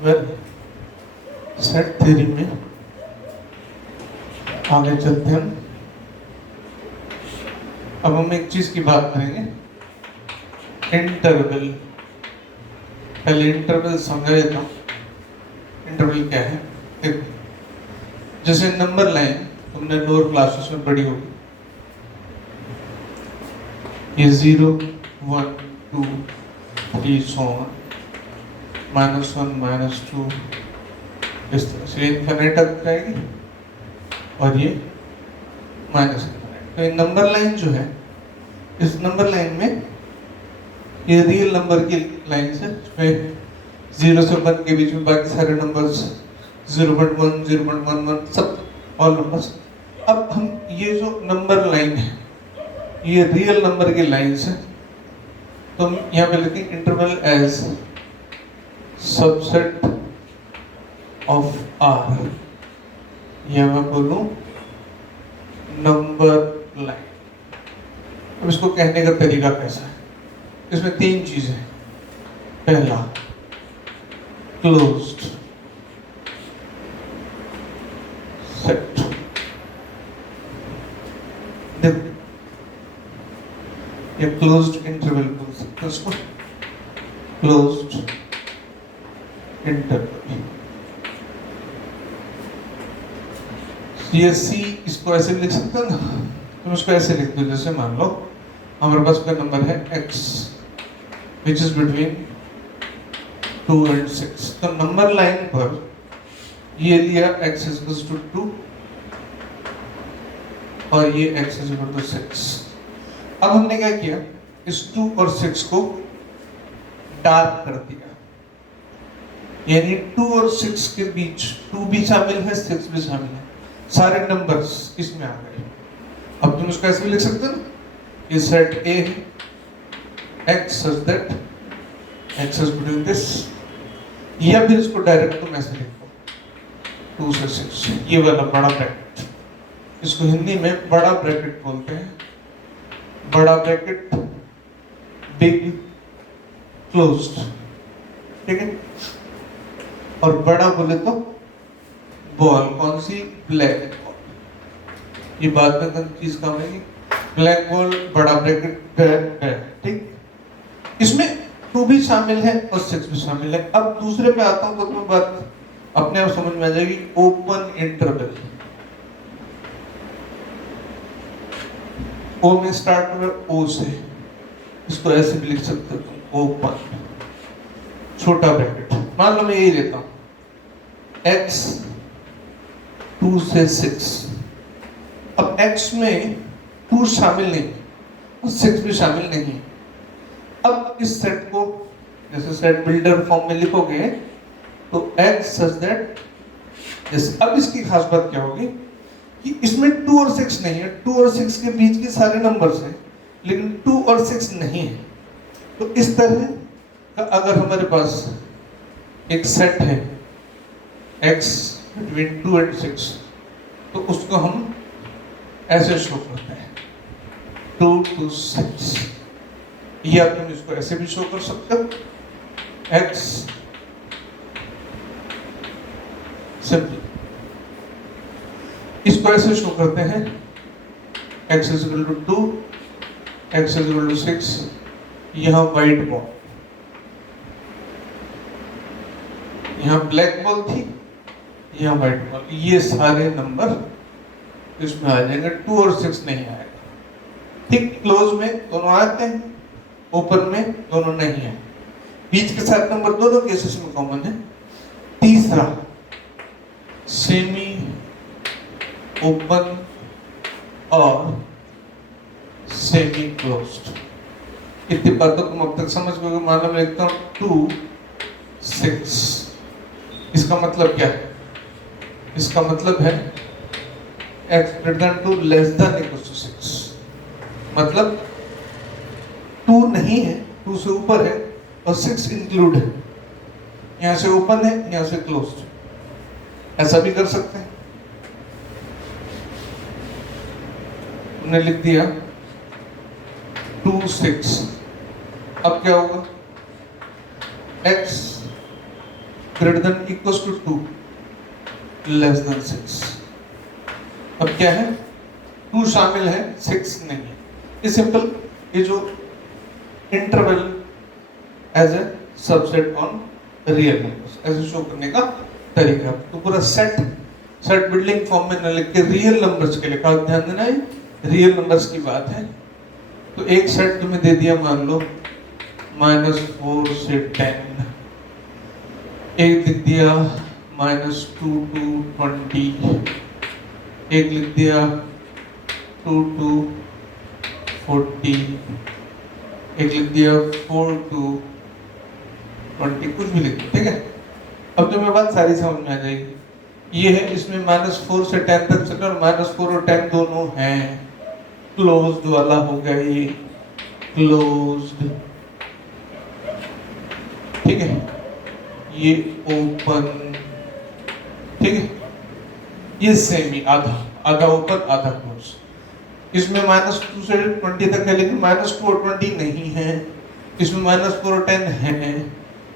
Well, set theory में आगे चलते हैं। अब हम एक चीज की बात करेंगे, इंटरवल। पहले इंटरवल समझा देता हूँ। इंटरवल क्या है? देखो, जैसे नंबर लाइन तुमने लोअर क्लासेस में पढ़ी होगी, ये 0 1 2 3 सो ऑन, -1 -2 इस तरह से इन्फिनिट तक जाएगी और ये माइनस इन्फिनिट। तो ये नंबर लाइन जो है, इस नंबर लाइन में ये रियल नंबर की लाइन है, इसमें 0 से 1 के बीच में बाकी सारे नंबर्स 0.1 0.11 सब ऑल नंबर्स। अब हम ये जो नंबर लाइन है, ये रियल नंबर की लाइंस है, तो हम यहाँ पे लिखेंगे interval as subset of R, या मैं बोलूं नंबर लाइन। अब इसको कहने का तरीका कैसा है? इसमें तीन चीजें हैं। पहला, क्लोज्ड सेट। देखो, ये क्लोज्ड इंटरवल बोल सकते हैं उसको, क्लोज्ड इंटरवल। ये सी, इसको ऐसे लिख सकते हो ना, तुम इसको ऐसे लिख दो, जैसे मान लो हमारे पास का नंबर है x which is between 2 and 6। तो नंबर लाइन पर ये लिया x is equals to 2 और ये x is equal to 6। अब हमने क्या किया, इस 2 और 6 को डार्क कर दिया, यानी 2 और 6 के बीच 2 भी शामिल है, 6 भी शामिल है, सारे नंबर्स इसमें आ गए। अब तुम इसको ऐसे भी लिख सकते हो ना, ये सेट A है, x such that x is between this, या फिर इसको डायरेक्ट तुम ऐसे लिखो 2 से 6, ये वाला बड़ा ब्रैकेट, इसको हिंदी में बड़ा ब्रैकेट बोलते हैं। बड़ा ब्रैकेट, बिग क्लोज्ड, ठीक है। और बड़ा बोले तो बॉल, कौन सी? Black ball. ये बाद में कौन चीज काम आएगी? ब्लैक बॉल, बड़ा ब्रैकेट, ठीक। इसमें 2 भी शामिल है और 6 भी शामिल है। अब दूसरे पे आता हूं तो तुम्हें बात अपने आप समझ में आ जाएगी। ओपन इंटरवल, ओ में स्टार्ट हुआ, ओ से, इसको ऐसे भी लिख सकते हो तुम, ओपन छोटा ब्रैकेट। मान लो मैं यही लेता हूं, x 2 से 6। अब x में 2 शामिल नहीं और 6 भी शामिल नहीं। अब इस सेट को जैसे सेट बिल्डर फॉर्म में लिखोगे तो x सच दैट, जैसे अब इसकी खास बात क्या होगी कि इसमें 2 और 6 नहीं है, 2 और 6 के बीच के सारे नंबर्स हैं, लेकिन 2 और 6 नहीं है। तो इस तरह का अगर हमारे पास एक सेट है x between 2 and 6, तो उसको हम ऐसे शो करते हैं 2 to 6, या तुम इसको ऐसे भी शो कर सकते हो, x सिंपल। इसको ऐसे शो करते हैं x is equal to 2, x is equal to 6, यहां व्हाइट बॉल, यहां ब्लैक बॉल थी, यहां व्हाइट बॉल, ये सारे नंबर इसमें आ जाएंगे, 2 और 6 नहीं आएगा। ठीक, क्लोज में दोनों आते हैं, ओपन में दोनों नहीं है, बीच के साथ नंबर दोनों केसेस में कॉमन है। तीसरा, सेमी ओपन और सेमी क्लोज्ड। इतनी बातों को तुम अब तक समझ गए। मान लो मैं लिखता हूं 2 6, इसका मतलब क्या है? इसका मतलब है x greater than 2 less than equals to 6, मतलब 2 नहीं है, 2 से ऊपर है और 6 इंक्लूड है, यहां से ओपन है, यहां से क्लोज्ड। ऐसा भी कर सकते हैं, हमने लिख दिया 2 6। अब क्या होगा? x greater than equals to 2 less than 6। अब क्या है, 2 शामिल है 6 नहीं है। ये सिंपल, ये जो interval as a subset on real numbers ऐसे शो करने का तरीका। तो पूरा सेट बिल्डिंग फॉर्म में न लिख के रियल नंबर्स के लिए, ध्यान देना है रियल नंबर्स की बात है। तो एक सेट तुम्हें दे दिया, मान लो -4 से 10, एक लिख दिया -2 to 20, एक लिख दिया 2 to 40, एक लिख दिया 4 to 20, कुछ भी लिख दिया, ठीक है। अब तुम्हें बात सारी समझ में आ जाएगी। ये है, इसमें -4 से 10 तक चल रहा है, -4 और 10 दोनों हैं, क्लोज्ड वाला हो गया ये, क्लोज्ड, ठीक है। ये ओपन, ठीक है। ये सेमी, आधा ओपन आधा क्लोज। इसमें -2 से 20 तक है, लेकिन -2 और 20 नहीं है। इसमें -4 और 10 है,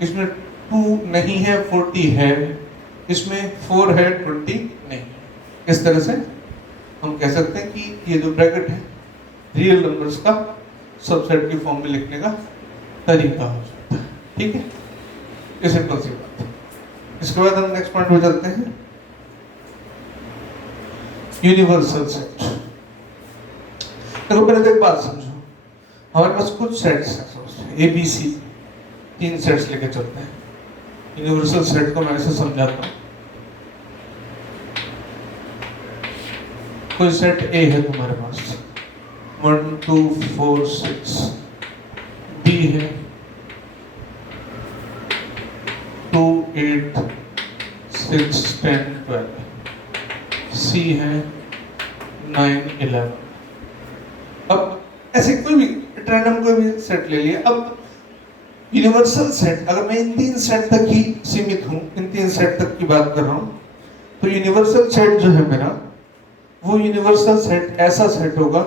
इसमें 2 नहीं है 40 है, इसमें 4 है 20 नहीं। इस तरह से हम कह सकते हैं कि ये जो ब्रैकेट है रियल नंबर्स का सबसेट की फॉर्म में लिखने का तरीका हो सकता है, ठीक है। ये सिंपल सी बात है। इसके बाद हम नेक्स्ट पॉइंट पे चलते हैं, यूनिवर्सल सेट। देखो पहले तो एक बात समझो, हमारे पास कुछ सेट्स हैं, ए बी सी 3 सेट्स लेके चलते हैं। यूनिवर्सल सेट को मैं ऐसे समझाता हूँ, कोई सेट ए है तुम्हारे पास, 1 2 4 6, बी है 2 8 6 10 12, सी है 9 11। अब ऐसे कोई भी रैंडम कोई भी सेट ले लिया। अब यूनिवर्सल सेट, अगर मैं इन 3 सेट तक ही सीमित हूं, इन 3 सेट तक की बात कर रहा हूं, तो यूनिवर्सल सेट जो है मेरा, वो यूनिवर्सल सेट ऐसा सेट होगा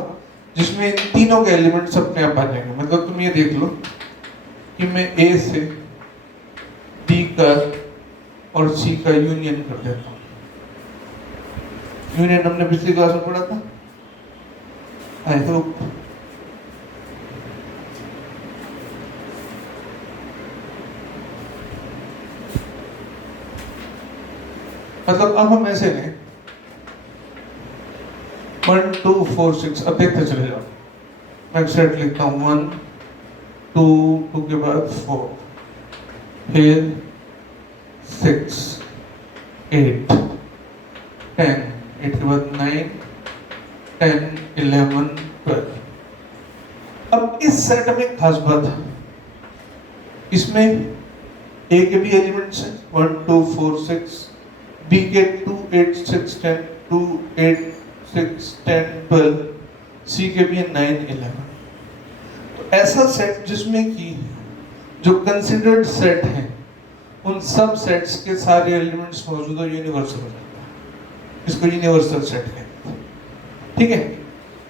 जिसमें इन तीनों के एलिमेंट्स अपने आप आ जाएंगे। मतलब तुम ये देख लो कि मैं ए से बी का और सी का यूनियन कर देता हूँ। यूनियन हमने पिछली क्लास में पढ़ा था, आई होप। मतलब अब हम ऐसे लें 1 2 4 6, अब देखते चले जाओ। मैं सेट लिखता हूँ 1 2 2 के बाद 4, फिर 6 8 10, 8 के बाद 9 10 11 12। अब इस सेट में एक खास बात है, इसमें ए के भी एलिमेंट्स हैं 1 2 4 6, बी के 2 8 6 10 2 8 6 10 12, सी के भी 9 11। तो ऐसा सेट जिसमें कि जो कंसिडर्ड सेट है उन सब सेट्स के सारे एलिमेंट्स मौजूद हो, यूनिवर्सल हो जाता है। इसको यूनिवर्सल सेट कहते हैं, ठीक है।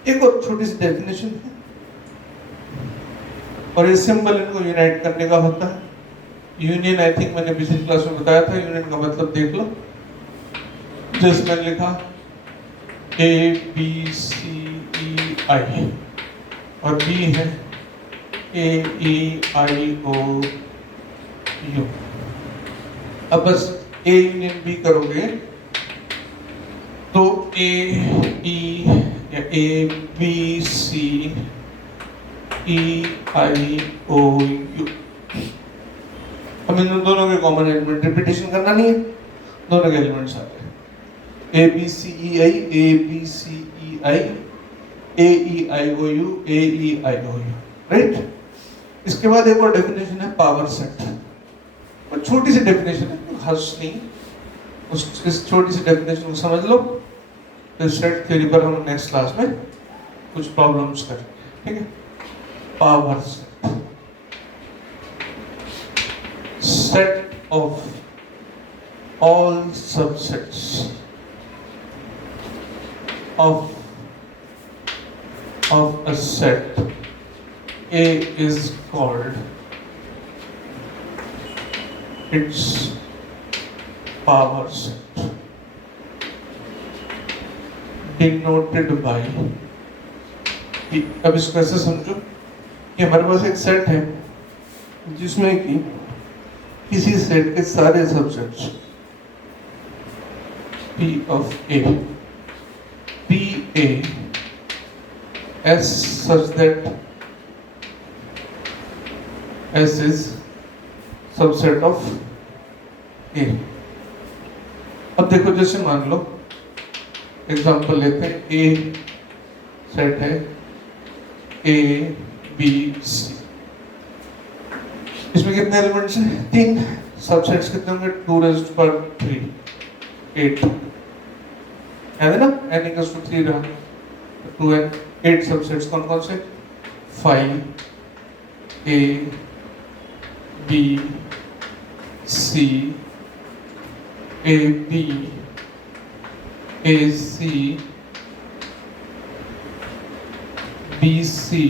एक और छोटी सी डेफिनेशन है, और ये सिंबल इनको यूनाइट करने का होता है। यूनियन, आई थिंक मैंने पिछली क्लास में बताया था, यूनियन का मतलब देख लो, जैसे मैंने लिखा ए बी सी ई आई, और बी है ए ई आई ओ यू। अब बस ए यूनियन बी करोगे तो ए ई या ए b c e i o you. हम इन दोनों के कॉमन एलिमेंट, रिपीटेशन करना नहीं है, दोनों के एलिमेंट्स आते हैं a b c e i, a b c e i, a e i o u, a e i o u, right. इसके बाद एक और डेफिनेशन है पावर सेट, और छोटी सी डेफिनेशन है, खास नहीं, इस छोटी सी डेफिनेशन को समझ लो, तो सेट थ्योरी पर हम नेक्स्ट क्लास में कुछ प्रॉब्लम्स करेंगे, ठीक है। Power set, set of all subsets of a set A is called its power set denoted by P। अब इसको ऐसे समझो कि हमारे पास एक सेट है जिसमें कि किसी सेट के सारे subsets P of A, P A S such that S is subset of A। अब देखो जैसे मान लो एग्जांपल लेते हैं, A सेट है A B C, इसमें कितने एलिमेंट्स हैं? 3। सबसेट्स कितने होंगे? 2 raised to power 3, 8 है ना, n equals to 3 रहा, 2n, 8 सबसेट्स कौन कौन से? 5 A B C A B A C B C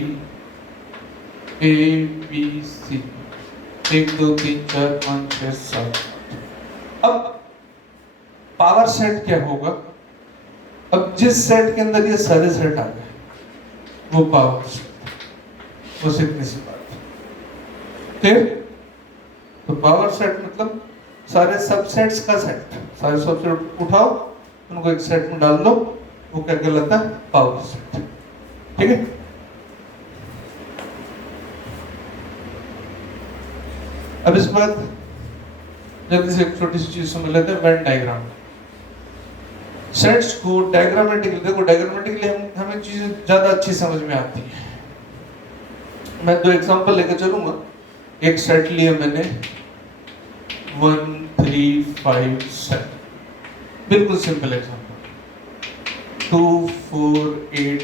A B C 1 2 3 4 5 6 7। अब पावर सेट क्या होगा? अब जिस सेट के अंदर ये सारे सेट आ गए वो पावर सेट, वो इतनी सी बात है। फिर तो पावर सेट मतलब सारे सबसेट्स का सेट, सारे सबसेट उठाओ उनको एक सेट में डाल दो, वो क्या कहलाता है? Power set. ठीक है। अब इस बात जल्दी से एक छोटी सी चीज समझ लेते हैं, वेन डायग्राम। सेट्स को डायग्रामेटिकली देखो, डायग्रामेटिकली हमें चीजें ज्यादा अच्छी समझ में आती है। मैं 2 एग्जांपल लेकर चलूंगा। एक सेट लिया मैंने 1 3 5 7, बिल्कुल सिंपल एग्जांपल, 2 4 8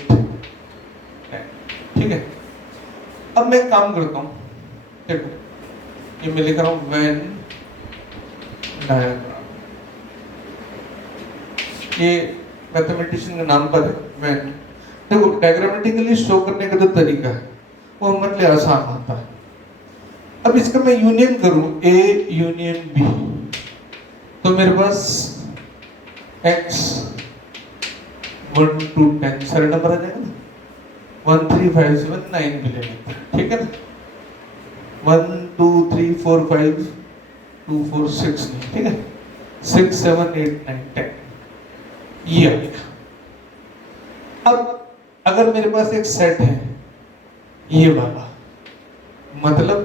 10। ठीक है। अब मैं काम करता हूं, देखो ये मैं लिख रहा हूं वेन डायग्राम, ये मैथमेटिशियन के नाम पर है वेन। देखो डायग्रामेटिकली शो करने का जो तरीका है वो हमारे लिए आसान होता है। अब इसका मैं यूनियन करूं A यूनियन B, तो मेरे पास x 1 2 10 सारे नंबर आ जाएगा ना, 1 3 5 7 9 भी ले लेते हैं। ठीक है ना, 1 2 3 4 5 2 4 6 नहीं, ठीक है, 6 7 8 9 10 ये आ गया। अब अगर मेरे पास एक सेट है ये वाला, मतलब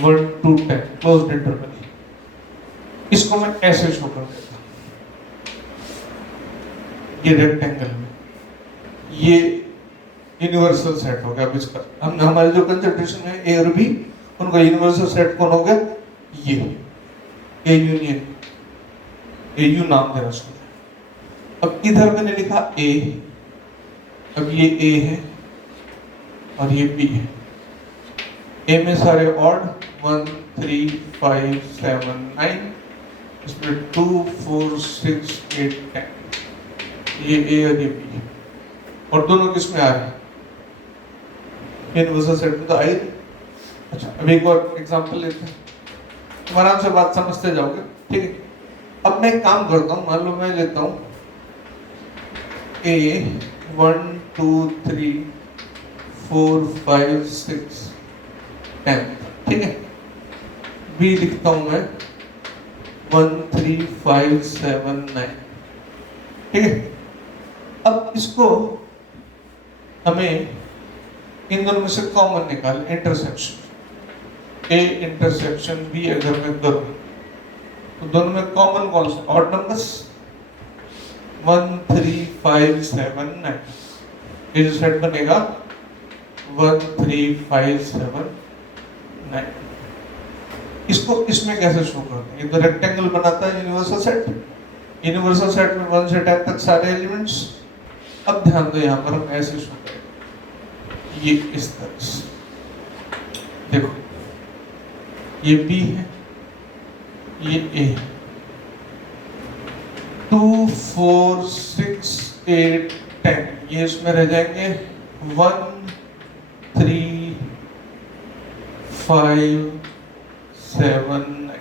1 2 10 क्लोज्ड इंटरवल, इसको मैं ऐसे शो कर देता हूं, ये रेक्टेंगल में, ये यूनिवर्सल सेट हो गया। अब इसका हम हमारे जो कंसेंट्रेशन है ए और बी, उनका यूनिवर्सल सेट कौन हो गया? ये ए यूनियन, ए यू नाम देना उसको। अब इधर मैंने लिखा ए, अब ये ए है और ये बी है। ए में सारे ऑड 1 3 5 7 9, इसमें 2 4 6 8 10, ये ए और ये बी है। और दोनों किस में आ रहे हैं? यूनिवर्सल सेट में तो आई। अच्छा अब एक और एग्जांपल लेते हैं, तुम आराम से बात समझते जाओगे। ठीक है। अब मैं एक काम करता हूँ, मान लो मैं लेता हूँ A 1 2 3 4 5 6 10, ठीक है। B लिखता हूँ मैं 1 3 5 7 9, ठीक है। अब इसको हमें इन दोनों में से कॉमन निकाल, इंटरसेक्शन A इंटरसेक्शन B अगर मैं करूं तो दोनों में कॉमन कौन सा? ऑड नंबर्स 1 3 5 7 9, ये जो सेट बनेगा 1 3 5 7 9। इसको इसमें कैसे शो करते हैं? ये तो रेक्टेंगल बनाता है यूनिवर्सल सेट। यूनिवर्सल सेट में 1 से 10 तक सारे एलिमेंट्स। अब ध्यान दो, यहां पर हम ऐसे शो करेंगे, ये इस तरह से देखो, ये B है, ये A है। 2 4 6 8 10 ये इसमें रह जाएंगे 1 3 5 7 9।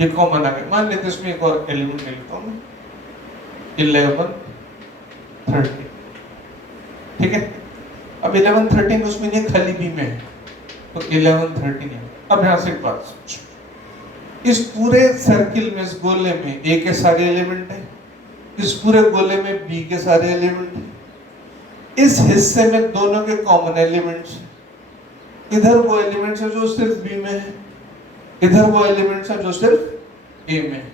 ये कॉमन आ गया। मान लेते इसमें एक और एलिमेंट ले लेता हूँ, 11 13, ठीक है। अब 11 13 उसमें नहीं, खाली बी में है, तो 11 13 है। अब यहां से एक बात सोचो, इस पूरे सर्किल में, इस गोले में ए के सारे एलिमेंट है, इस पूरे गोले में बी के सारे एलिमेंट है, इस हिस्से में दोनों के कॉमन एलिमेंट्स हैं। इधर वो एलिमेंट्स है जो सिर्फ बी में है, इधर वो एलिमेंट्स है जो सिर्फ ए में है।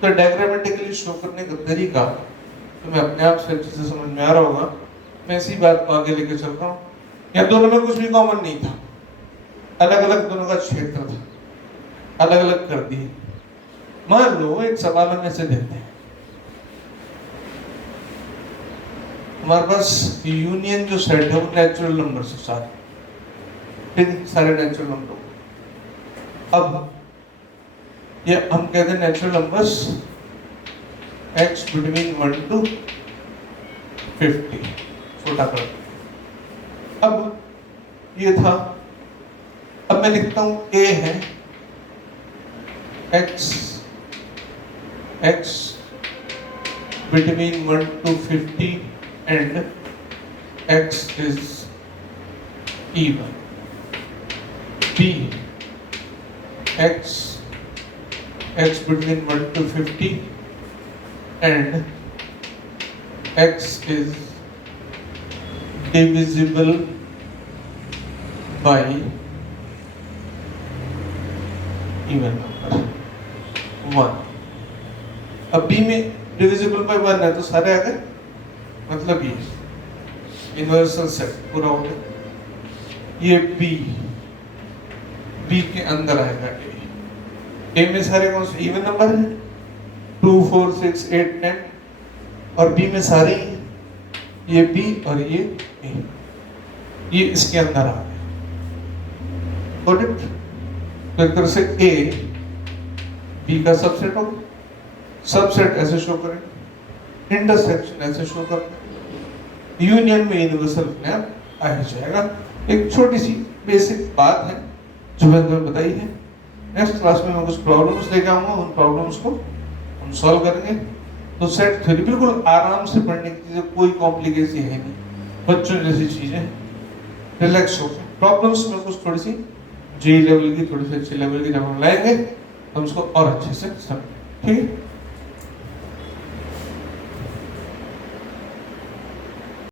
तो डायग्रामेटिकली शो करने का तरीका तो मैं अपने आप से अच्छे से समझ में आ रहा होगा। मैं इसी बात को आगे लेके चल रहा हूँ। यहाँ दोनों में कुछ भी कॉमन नहीं था, अलग अलग दोनों का क्षेत्र था, अलग अलग कर दिए। मान लो एक सवाल हम ऐसे देते हैं, हमारे पास यूनियन जो सेट है वो नेचुरल नंबर से सारे, ठीक है, सारे नेचुरल नंबर। अब ये हम कहते हैं natural numbers x between 1 to 50, छोटा कर। अब ये था, अब मैं लिखता हूं a है x between 1 to 50 and x is even. b x between 1 to 50 and x is divisible by even number 1। अब b में डिविजिबल बाय 1 है तो सारे आ गए, मतलब ये यूनिवर्सल सेट पूरा हो गया। ये b के अंदर आएगा a में सारे कौन से इवन नंबर है, 2 4 6 8 10, और b में सारे ये b और ये a, ये इसके अंदर आ गया। Got it? तो एक तरह से a b का सबसेट होगा। सबसेट ऐसे शो करें, इंटरसेक्शन ऐसे शो करें, यूनियन में यूनिवर्सल अपने आप आ ही जाएगा। एक छोटी सी बेसिक बात है जो मैंने तुम्हें बताई है। नेक्स्ट क्लास में मैं कुछ प्रॉब्लम्स लेके आऊंगा, उन प्रॉब्लम्स को हम सॉल्व करेंगे। तो सेट थ्योरी बिल्कुल आराम से पढ़ने की चीजें, कोई कॉम्प्लिकेसी है नहीं, बच्चों जैसी चीजें, रिलैक्स हो। प्रॉब्लम्स में कुछ थोड़ी सी जी लेवल की, थोड़ी सी अच्छी लेवल की जब हम लाएंगे तो उसको और अच्छे से समझें, ठीक है।